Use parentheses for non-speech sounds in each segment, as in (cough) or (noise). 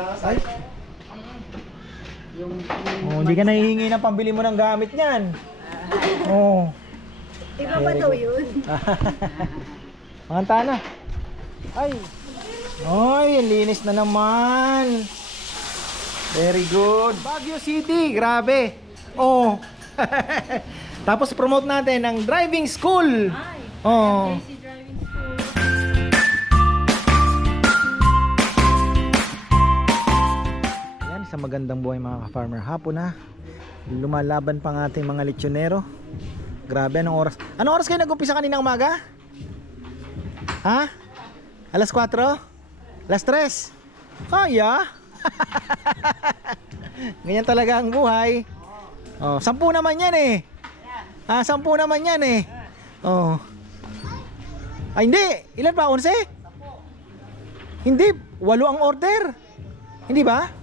Ay. Oh, hindi ka nahihingi ng pambili mo ng gamit niyan. Oh. Iba ba daw yun? (laughs) Manganta na. Ay. Ay, linis na naman. Very good. Baguio City, grabe. Oh. (laughs) Tapos promote natin ang driving school. Oh. Yan, sa magandang buhay mga ka-farmer. Hapon na. Lumalaban pa ng ating mga lechonero. Grabe, anong oras? Anong oras kayo nag-umpisa kaninang umaga? Ha? Alas 4? Alas 3? Kaya? (laughs) Ganyan talaga ang buhay. Oh, sampu naman yan eh. Ah, sampu naman yan eh. Oh. Ay, hindi. Ilan pa? 11? Hindi. Walo ang order. Hindi ba?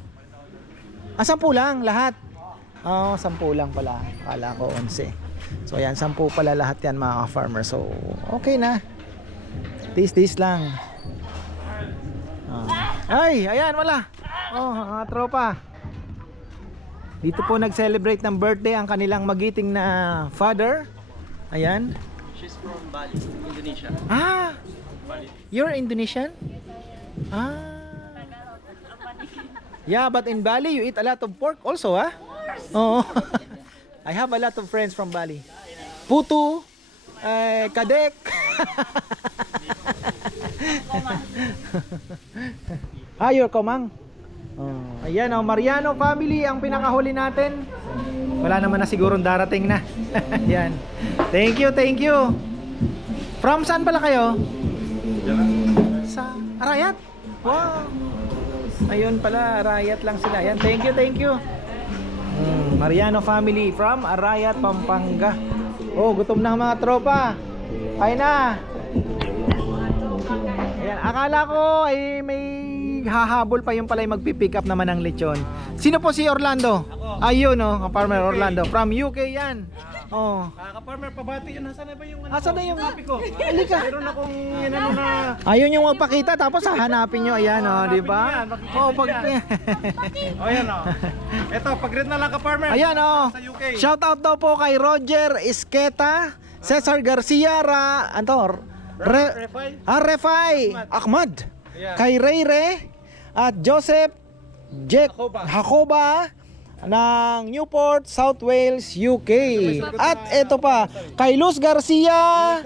Ah, sampu lang lahat. Oo, oh, sampu lang pala. Kala ko 11. So, ayan, sampu pala lahat yan mga farmer. So, okay na. Tis-tis lang. Ah. Ay, ayan, wala. Oh, mga tropa. Dito po nag-celebrate ng birthday ang kanilang magiting na father. Ayan. She's from Bali, Indonesia. Ah, you're Indonesian? Ah. Yeah, but in Bali you eat a lot of pork also, ah? Oo. (laughs) I have a lot of friends from Bali. Putu, eh, kadek. (laughs) ah, you're Komang. Oh. Ayan, oh, Mariano family ang pinakahuli natin. Wala naman na sigurong darating na. (laughs) Yan. Thank you, thank you. From saan pala kayo? Sa Arayat. Wow. Ayun pala, Arayat lang sila. Yan, thank you, thank you. Mm, Mariano family from Arayat, Pampanga. Oh, gutom na mga tropa. Kain na. Ayan, akala ko ay may hahabol pa yung pala yung magpipick up naman ng lechon. Sino po si Orlando? Ayun oh, ang farmer Orlando. From UK yan. Oh. Kaka-farmer, pabati yun. Nasaan na ba yung ano? Asan na yung Copy ko? Halika. Meron akong inano na... Ayun yung magpakita tapos hahanapin nyo ayan oh, di ba? Makikita Oh, pag O yan o. Ito, pag-read na lang ka-farmer. Ayan oh. Sa UK. Shout out daw po kay Roger Esqueta, Cesar Garcia, Ra, ano, Re, Refy. ah, Refai, Ahmad, kay Reyre, at Joseph Jack Hakoba. Ng Newport, South Wales, UK. At ito pa, kay Luz Garcia.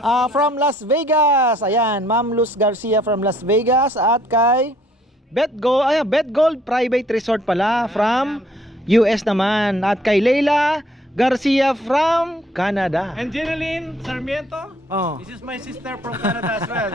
Ah, from Las Vegas. Ayan, Ma'am Luz Garcia from Las Vegas at kay Bet Gold, ay Bet Gold Private Resort pala from US naman at kay Leila Garcia from Canada. And Jeneline Sarmiento. Oh. This is my sister from Canada as well.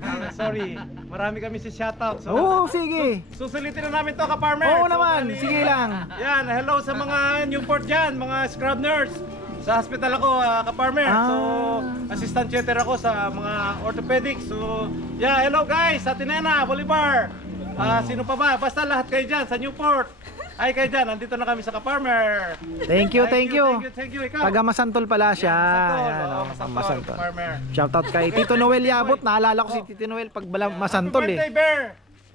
Ah, sorry. Marami kami si shoutout. So, Oh, sige. Susulitin na namin to ka-farmer. Oo So, naman, sige lang. Yan, hello sa mga Newport dyan, mga scrub nurse. Sa hospital ako, ah, ka-farmer. So, Ah. assistant tutor ako sa mga orthopedics. So, yeah, hello guys, sa Tinena, Bolivar. Ah, sino pa ba? Basta lahat kayo dyan sa Newport. Ay kayo dyan, nandito na kami sa ka-farmer. Thank you, thank you. Thank you, thank you. Ikaw. Taga Masantol pala siya. Masantol, Ayan, oo, oh, Masantol, farmer. Shoutout kay Tito Noel Yabot. Naalala ko si Tito Noel pag bala Masantol Happy eh. birthday, Bear!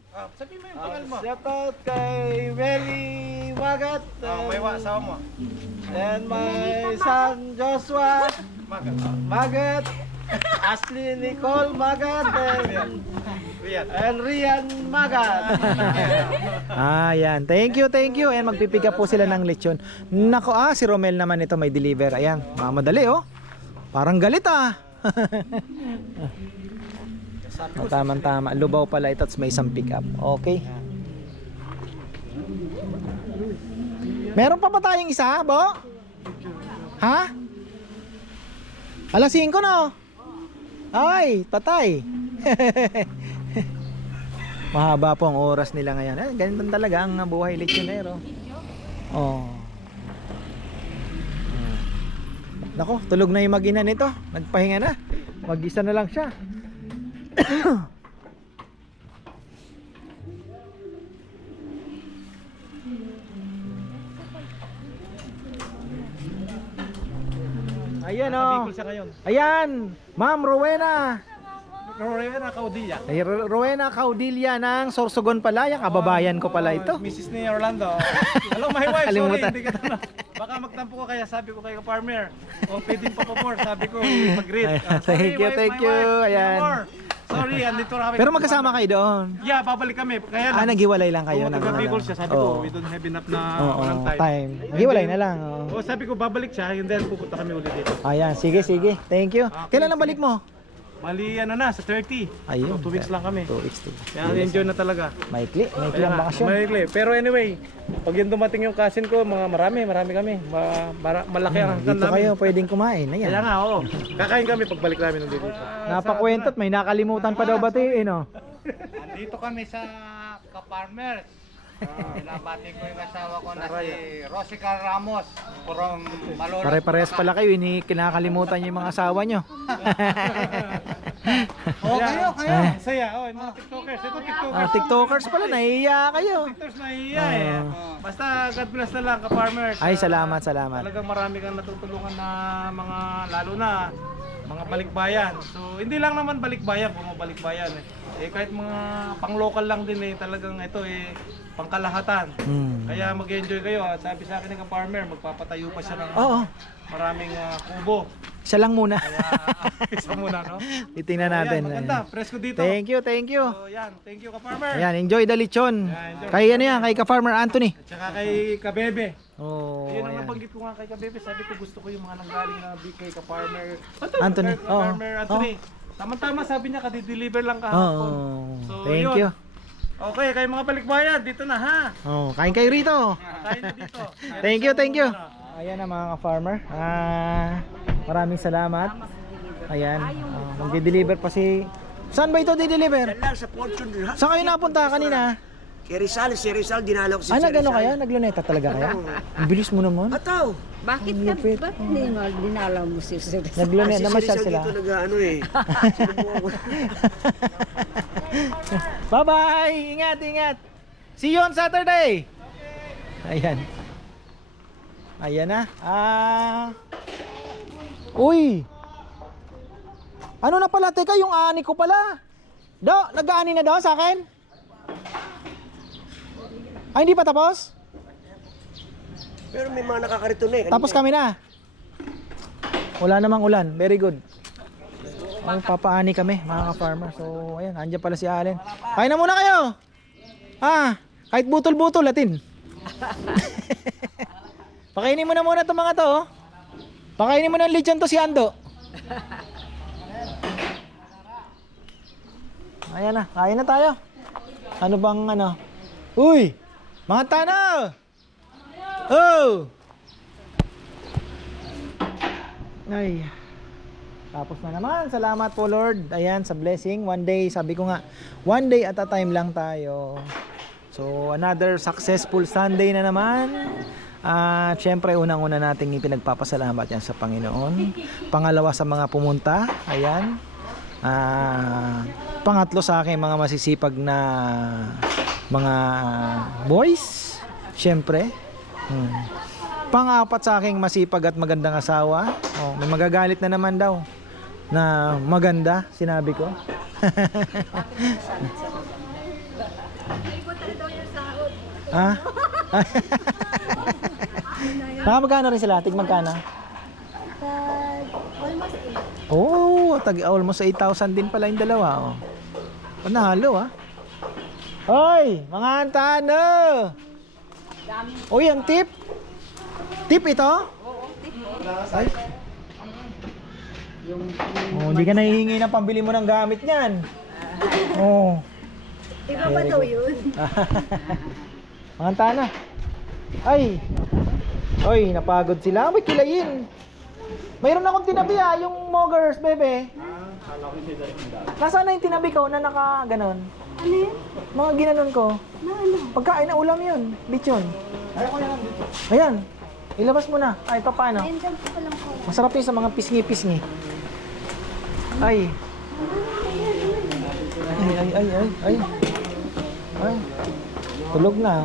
Ah, sabi mo yung pangalan mo. Shout out kay Welly Wagat Ah, may wa, asawa mo. and my son Joshua Magat. Magat, Ashley Nicole Magat and, Riyad. and Rian Magat. (laughs) Ah, yan. Thank you, thank you. Ayan, magpipick up po sila ng lechon. Nako, ah, si Romel naman ito may deliver. Ayan, mamadali oh. Parang galit ah. (laughs) oh, tama-tama. Lubaw pala ito at may isang pick up. Okay. Meron pa ba tayong isa, Bo? Ha? Alas 5 no? Ay, patay. (laughs) Mahaba po ang oras nila ngayon. Eh, ganito talaga ang buhay lechonero. Oh. Hmm. Nako, tulog na yung mag-ina nito. Nagpahinga na. Mag-isa na lang siya. (coughs) Ayan oh. Ayan, Ma'am Rowena. Rowena Caudilla. Ay, Ro- Rowena Caudilla ng Sorsogon pala. Yung kababayan ko pala ito. Mrs. ni Orlando. Hello, my wife. (laughs) Sorry, hindi ka tanong. Baka magtampo ko kaya sabi ko kay farmer. O pwedeng pa favor, sabi ko mag-greet. Ah, (laughs) thank you, thank you. Ayan. Sorry, andito kami. Pero magkasama kayo doon. Yeah, babalik kami. Kaya Ah, naghiwalay lang kayo. Oo, taga Bicol siya. Sabi ko, we don't have enough na Oo, walang time. time. Naghiwalay na lang. oo. O sabi ko, babalik siya, and then pupunta kami ulit dito. Ayan, sige, sige. Thank you. Okay, Kailan ang balik mo? Mali ano na, sa 30. Ayun. So, two weeks lang kami. Two weeks. Two. Kaya enjoy na talaga. Maikli. Maikli Kaya ang bakasyon. maikli. Pero anyway, pag yung dumating yung cousin ko, mga marami, marami kami. Ma, mara- malaki ang hanggan Hmm, Dito namin. kayo pwedeng kumain. Kaya Ayan. nga, oo. Kakain kami pagbalik namin ng dito. Napakwentot. May nakalimutan pa daw batiin, oh. Andito kami sa Kaparmers. Binabati ko yung asawa ko na si Rosica Ramos from Malolo. Pare-parehas pala kayo. Ini kinakalimutan niyo yung mga asawa niyo. (laughs) Oh, kayo, kayo. Saya, oh, yung mga TikTokers. Ito TikTokers. Ah, TikTokers pala. Nahiya kayo. TikTokers na iya eh. Basta God bless na lang, ka-farmers. Ay, salamat, salamat. Talagang marami kang natutulungan na mga, lalo na, mga balikbayan. So, hindi lang naman balikbayan, kung balikbayan eh. Eh, kahit mga pang-local lang din eh, talagang ito eh, pangkalahatan. Hmm. Kaya mag-enjoy kayo. At sabi sa akin ng farmer, magpapatayo pa siya ng Oo. maraming ah, kubo. Isa lang muna. Kaya, isa muna, no? (laughs) Titingnan Ayan, natin. maganda. Presko dito. Thank you, thank you. So, yan. Thank you, ka-farmer. Ayan, enjoy the lechon. Ayan, enjoy. Kay ano yan, kay ka-farmer Anthony. At saka kay Kabebe. Oh, Ayun ang ayan. nabanggit ko nga kay Kabebe. Sabi ko gusto ko yung mga nanggaling na BK ka-farmer. Anthony, Ka- oo. Farmer Anthony. Tama-tama sabi niya, kadi-deliver lang kahapon. Oh, So, thank yun. you. Okay, kayo mga balikbayan, dito na ha. Oh, kain kayo rito. Kain na dito. (laughs) Thank you, thank you. Ayan na mga ka-farmer. Ah, maraming salamat. Ayan, ah, magde-deliver pa si Saan ba ito di-deliver? Sa Fortune. Saan kayo napunta kanina? Kay Rizal, si Rizal, dinalaw ko si Ah, Sir nagano Rizal. kayo? Nagluneta talaga kayo? Ang bilis mo naman. Ataw! Bakit ka, ba't hindi mo dinalaw mo si Sir? Nagluneta, Ah, si namasyal Sir sila. Rizal dito nag-ano eh. (laughs) Bye-bye! Ingat, ingat! See you on Saturday! Ayan. Ayan na. Ah. Uy! Ano na pala? Teka, yung ani ko pala. Do, nag-aani na daw sa akin? Ay, hindi pa tapos? Pero may mga nakakarito na eh. Tapos kami na. Wala namang ulan. Very good. Ay, papaani kami, mga ka-farmer. So, ayan, andyan pala si Allen. Kain na muna kayo! Ah, kahit butol-butol, atin. (laughs) Pakainin mo na muna itong mga to, oh. Pakainin mo ng lechon to si Ando. Ayan na, kain na tayo. Ano bang ano? Uy! Mga tana! Oh! Ay. Tapos na naman. Salamat po Lord. Ayan, sa blessing. One day, sabi ko nga, one day at a time lang tayo. So, another successful Sunday na naman. At syempre, unang-una nating ipinagpapasalamat yan sa Panginoon. Pangalawa sa mga pumunta. Ayan. Ah, pangatlo sa akin, mga masisipag na mga boys. Syempre. Hmm. Pang-apat sa aking masipag at magandang asawa. Oh, may magagalit na naman daw na maganda, sinabi ko. ha? (laughs) (laughs) Mga magkano rin sila? Tig magkano? Oh, tag almost 8,000 din pala yung dalawa. Oh. Panalo ah. Hoy, mga antano! Uy, ang tip! Tip ito? Ay. Oh, hindi ka nahihingi ng pambili mo ng gamit niyan. (laughs) Oh. Iba ba daw yun? (laughs) Mga tana. Ay. Oy, napagod sila. May kilayin. Mayroon akong tinabi ah, yung Moggers, bebe. Nasaan na yung tinabi ko na naka ganon? Ano yun? Mga ginanon ko. Na ano? Pagkain na ulam yun. Bichon. Ayan. Ilabas mo na. Ay, paano? Ayun dyan pa lang ko. Masarap yun sa mga pisngi-pisngi. Ay. Ay, ay, ay, ay, ay. Ay. Tulog na.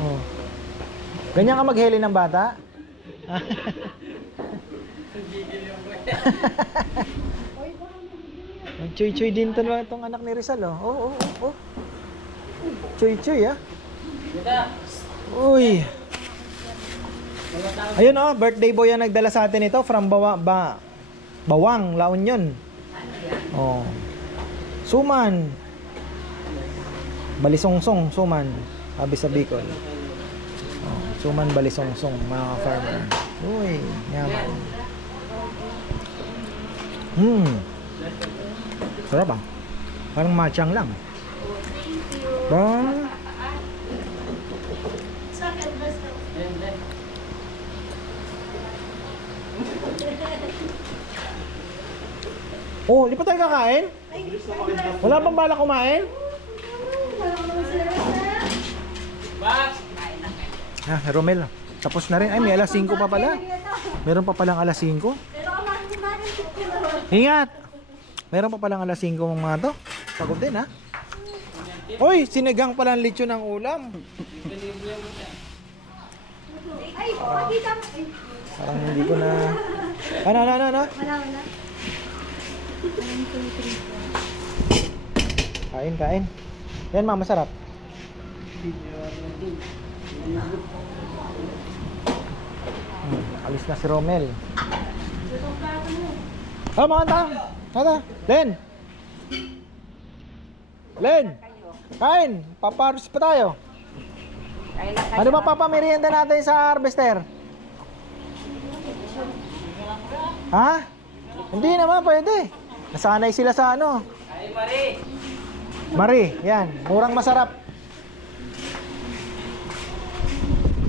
Oh. Ganyan ka magheli ng bata? Choy-choy din to itong anak ni Rizal, oh. Oh, oh, oh, oh. Choy-choy, ah. Uy. Ayun, oh. Birthday boy ang nagdala sa atin ito from Bawa, ba, Bawang, La Union. Oh. Suman. Balisongsong, suman. Sabi sa Bicol. Suman balisongsong, mga farmer. Uy, yaman. Hmm. Sarap ah. Parang matchang lang. Bang. Oh, di pa tayo kakain? Wala bang bala kumain? Ah, Romel. Tapos na rin. Ay, may alas 5 pa pala. Meron pa palang alas 5. Ingat! Meron pa palang alas 5 mga to. Pagod din ha. Uy, sinigang pala ang lechon ng ulam. Mo. Parang hindi ko na... Ano, ano, ano, ano? Wala, wala. Kain, kain. Yan, ma, masarap. Hmm, alis na si Romel. Oh, mga tao. Tata. Len. Len. Kain. Paparos pa tayo. Ano ba papamerienda natin sa harvester? Ha? Hindi naman pwede. Nasanay sila sa ano. Ay, Marie. Marie, yan. Murang masarap.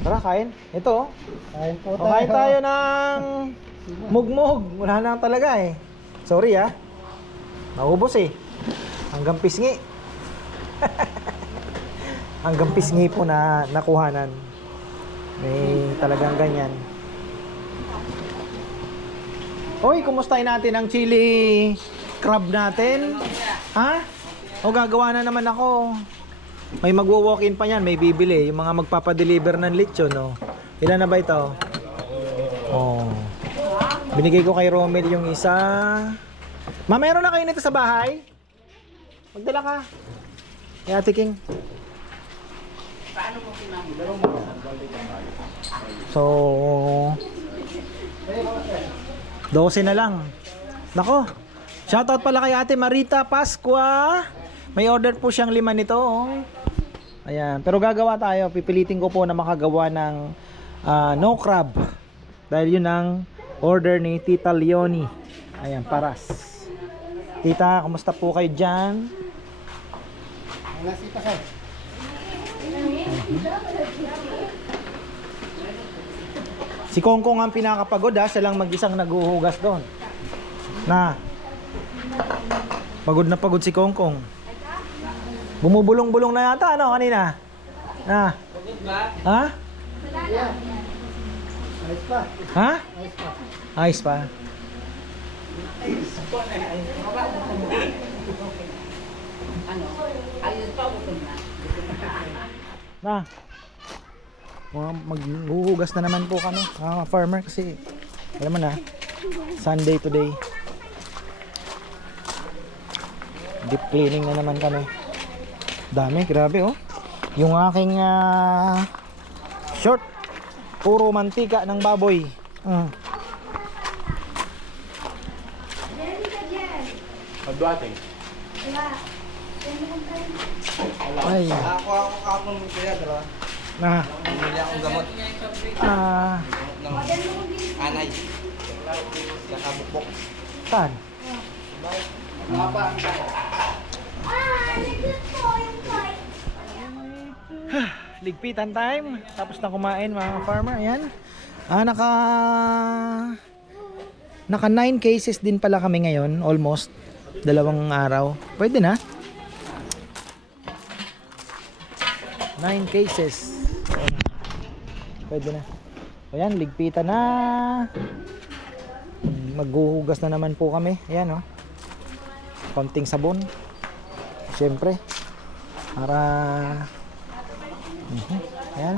Tara, kain. Ito. Kain po O, kain tayo ng mugmug. Wala na talaga eh. Sorry ah. Naubos eh. Hanggang pisngi. (laughs) Hanggang pisngi po na nakuhanan. May talagang ganyan. Hoy, kumustahin natin ang chili crab natin? Ha? O gagawa na naman ako. May magwo-walk-in pa yan, may bibili. Yung mga magpapadeliver ng lechon, no? Ilan na ba ito? Oh. Binigay ko kay Romel yung isa. Ma, meron na kayo nito sa bahay? Magdala ka. Kay Ate King. So, 12 na lang. Nako. Shoutout pala kay Ate Marita Pasqua. May order po siyang lima nito. oh. Ayan. Pero gagawa tayo. Pipilitin ko po na makagawa ng ah, no crab. Dahil yun ang order ni Tita Leonie. Ayan, paras. Tita, kumusta po kayo dyan? Si Kongkong ang pinakapagod ha, siya lang mag-isang naguhugas doon. Na. Pagod na pagod si Kongkong. Bumubulong-bulong na yata ano kanina? Na. Ha? Ha? Ayos pa. Na. Mga maghuhugas na naman po kami, mga farmer kasi alam mo na, Sunday today. Deep cleaning na naman kami. Dami, grabe oh. Yung aking ah, short, puro mantika ng baboy. Mm. Ay. Ako ako kapon kaya dalawa. Na. Bumili akong gamot Ah, anay. Saka bukbok. saan? (sighs) Ligpitan time. Tapos na kumain mga farmer. Ayan. Ah, naka... Naka 9 cases din pala kami ngayon. Almost. Dalawang araw. Pwede na. 9 cases. Pwede na. Ayan, ligpitan na. Maghuhugas na naman po kami. Ayan, oh. Konting sabon. Siyempre. Para... Mm -hmm. Ayan.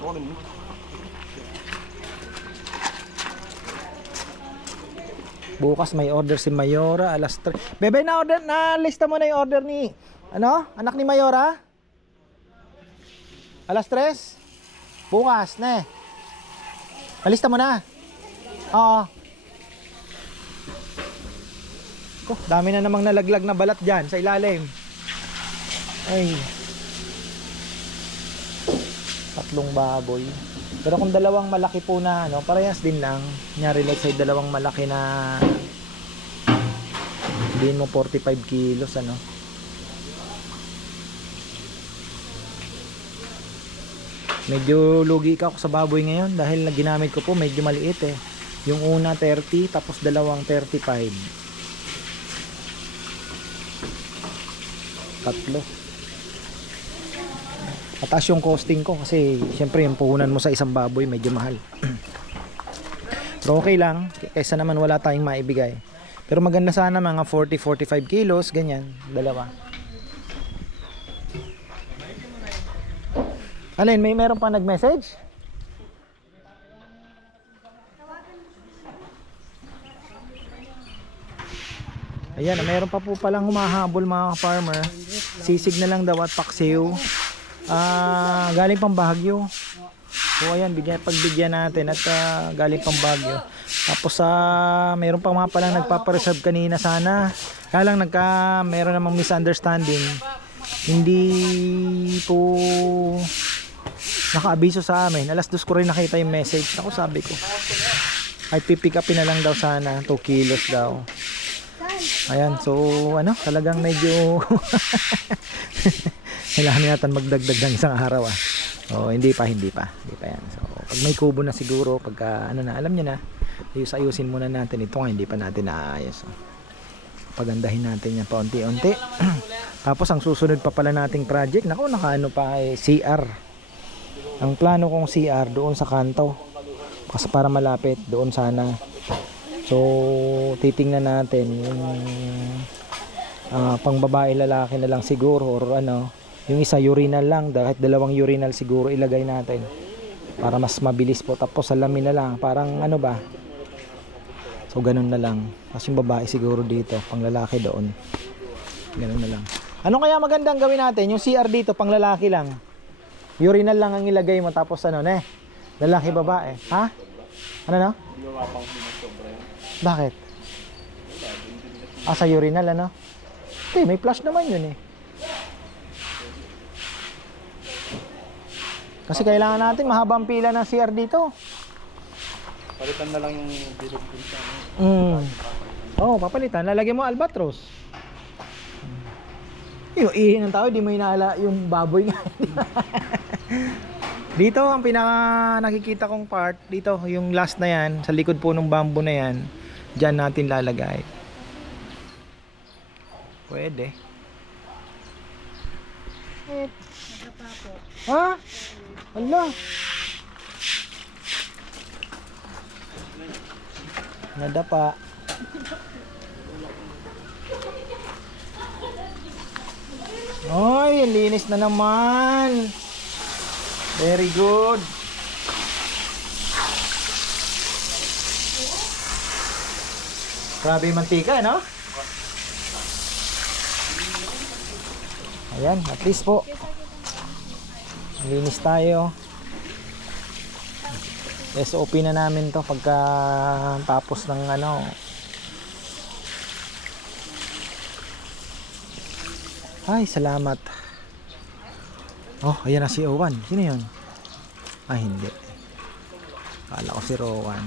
Morning. Bukas may order si Mayora alas 3. Bebe na order na lista mo na 'yung order ni ano? Anak ni Mayora? Alas 3? Bukas na. Eh. Alista mo na. Oo. Ko, dami na namang nalaglag na balat diyan sa ilalim. Ay. Tatlong baboy. Pero kung dalawang malaki po na ano, parehas din lang. Nyari like say dalawang malaki na din mo 45 kilos ano. Medyo lugi ka ako sa baboy ngayon dahil na ginamit ko po medyo maliit eh. Yung una 30 tapos dalawang 35. Tatlo. Mataas yung costing ko kasi syempre yung puhunan mo sa isang baboy medyo mahal. (clears throat) Pero okay lang kaysa naman wala tayong maibigay. Pero maganda sana mga 40-45 kilos, ganyan, dalawa. Alin, may meron pa nag-message? Ayan, meron pa po palang humahabol mga farmer. Sisig na lang daw at paksiw. Ah, galing pang Baguio. So ayan, bigyan pagbigyan natin at ah, galing pang Baguio. Tapos sa meron pa mga palang nagpapa-reserve kanina sana. Kaya lang nagka meron namang misunderstanding. Hindi po nakaabiso sa amin. Alas dos ko rin nakita yung message. Ako sabi ko. Ay pipick upin na lang daw sana. 2 kilos daw. Ayan, so ano, talagang medyo (laughs) kailangan natin magdagdag ng isang araw ah. Oh, hindi pa, hindi pa. Hindi pa yan. So, pag may kubo na siguro, pagka ano na, alam niyo na, ayus-ayusin muna natin ito nga, hindi pa natin naayos. Oh. Pagandahin natin yan paunti-unti. (clears throat) Tapos ang susunod pa pala nating project, nako nakaano pa eh, CR. Ang plano kong CR doon sa kanto. Kasi para malapit doon sana. So, titingnan natin yung ah, pang babae lalaki na lang siguro or ano, yung isa urinal lang, kahit dalawang urinal siguro ilagay natin para mas mabilis po. Tapos salamin na lang, parang ano ba? So, ganun na lang. Tapos yung babae siguro dito, pang lalaki doon. Ganun na lang. Ano kaya magandang gawin natin? Yung CR dito, pang lalaki lang. Urinal lang ang ilagay mo tapos ano ne? Lalaki babae. Ha? Ano na? Bakit? Ah, sa urinal ano? Hindi, may flush naman yun eh. Kasi kailangan natin mahabang pila ng CR dito. Palitan na lang yung bilog dun sa ano. Mm. Oo, oh, papalitan. Lalagyan mo albatros. Yung ihi ng tao, di mo inaala yung baboy nga. (laughs) dito, ang pinaka nakikita kong part, dito, yung last na yan, sa likod po ng bamboo na yan, dyan natin lalagay. Pwede. Ha? Wala. Nadapa. Oy, linis na naman. Very good. Grabe mantika, no? Ayan, at least po. Linis tayo. SOP na namin to pagka tapos ng ano. Ay, salamat. Oh, ayan na si Owan. Sino yun? Ah, hindi. Kala ko si Rowan.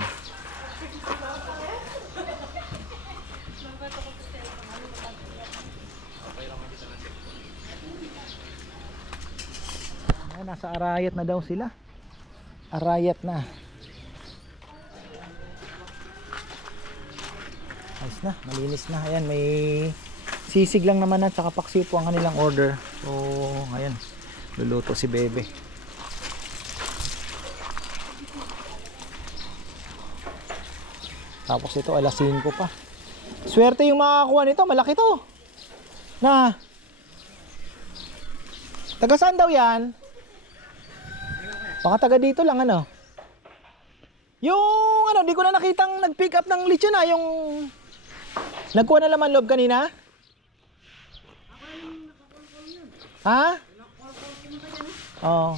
Ah, nasa Arayat na daw sila. Arayat na. Ayos na, malinis na. Ayan, may sisig lang naman at saka paksiw po ang kanilang order. So, ayan, luluto si Bebe. Tapos ito, alas 5 pa. Swerte yung makakakuha nito, malaki to. Na. Taga saan daw yan? Baka taga dito lang ano. Yung ano, di ko na nakitang nag-pick up ng lechon ah, yung Nagkuha na laman loob kanina? Ha? Oh.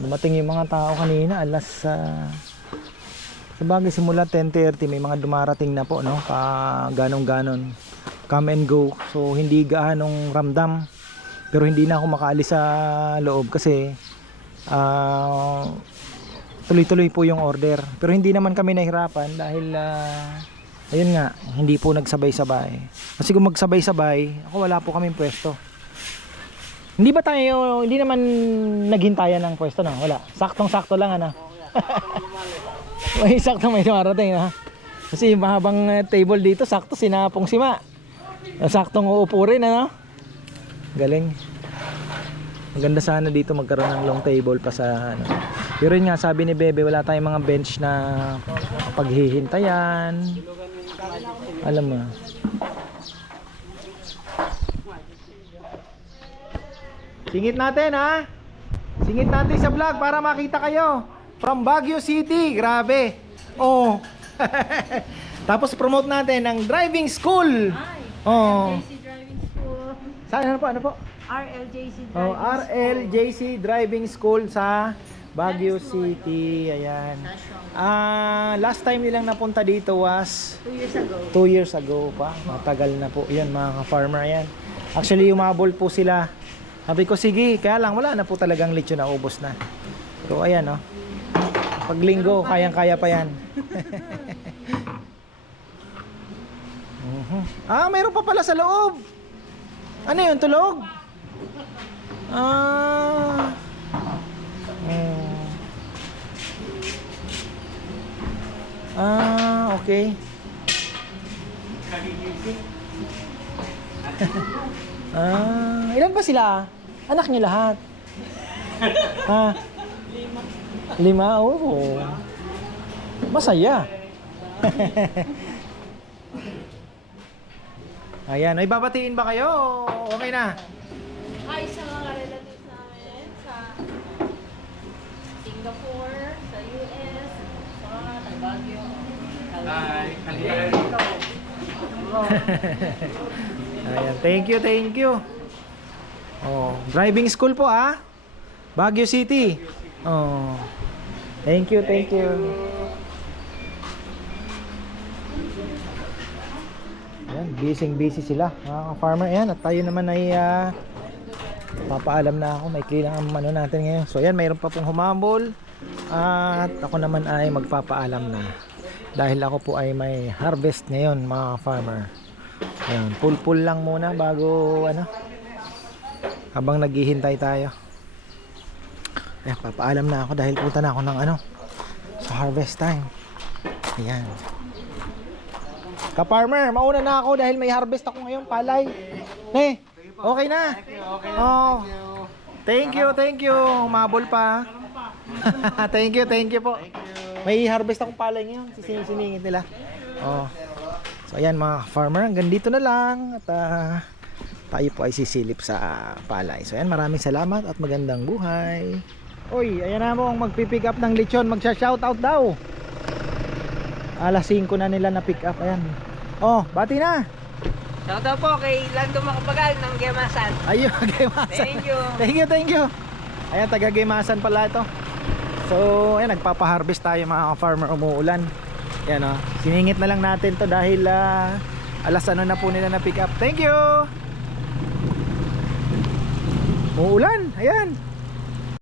Dumating yung mga tao kanina alas sa sa bagay simula 10.30 may mga dumarating na po no? Pa ganong ganon come and go. So hindi gaanong ramdam. Pero hindi na ako makaalis sa loob kasi ah, tuloy-tuloy po yung order. Pero hindi naman kami nahirapan dahil ah, ayun nga hindi po nagsabay-sabay. Kasi kung magsabay-sabay ako wala po kaming pwesto. Hindi ba tayo hindi naman naghintayan ng pwesto no? Wala. Saktong-sakto lang ano? (laughs) May sakto may dumarating ha? Kasi mahabang eh, table dito sakto sinapong sima. Saktong uupo rin ano? Galing. Maganda sana dito magkaroon ng long table pa sa ano. Pero yun nga sabi ni Bebe wala tayong mga bench na paghihintayan alam mo. Singit natin ha? Singit natin sa vlog para makita kayo. From Baguio City. Grabe. Oh. (laughs) Tapos promote natin ng driving school. Oh. RLJC Driving School. saan ano po? Ano po? RLJC Driving Oh, RLJC Driving School sa Baguio City. Ayan. Ah, last time nilang napunta dito was Two years ago. 2 years ago pa. Matagal na po. 'Yan mga ka-farmer 'yan. Actually, umabol po sila. Sabi ko, sige, kaya lang wala na po talagang lechon na ubos na. So, ayan, oh. Pag linggo, kayang-kaya pa yan. (laughs) Mhm. Ah, mayroon pa pala sa loob. Ano yun, tulog? Ah. Hmm. Ah, okay. (laughs) ah, ilan ba sila? Anak niyo lahat? ha? Lima. Lima? Oo. Masaya. (laughs) Ayan, ay babatiin ba kayo? Okay na. Hi sa mga relatives namin sa Singapore, sa US, sa mga Baguio. (laughs) Ayan, thank you, thank you. Oh, driving school po ah. Baguio City. Oh. Thank you, thank you. Ayan, busy busy sila. Mga farmer yan at tayo naman ay ah, papaalam na ako. May lang ang ano natin ngayon. So ayan, mayroon pa pong humambol. At ako naman ay magpapaalam na. Dahil ako po ay may harvest ngayon mga farmer. Ayan, pull-pull lang muna bago ano. Habang naghihintay tayo. Ayan, papaalam na ako dahil punta na ako ng ano sa harvest time. Ayan. Ka-farmer, mauna na ako dahil may harvest ako ngayon, palay. Ne, okay na. Oh. Thank you, thank you. Umabol pa. (laughs) thank you, thank you po. May harvest akong palay ngayon. Sisiningit nila. Oh. So ayan mga farmer, hanggang dito na lang at ah, tayo po ay sisilip sa palay. So ayan, maraming salamat at magandang buhay. Oy, ayan na mo ang magpipick up ng lechon, magsha-shoutout daw. Alas 5 na nila na pick up, ayan. Oh, bati na. Shoutout po kay Lando Makapagal ng Gemasan. Ayun, (laughs) Gemasan. Thank you. Thank you, thank you. Ayan, taga Gemasan pala ito. So, ayan, nagpapa-harvest tayo mga farmer umuulan. Ayan oh. Siningit na lang natin to dahil ah, alas ano na po nila na pick up. Thank you. Umuulan, ayan.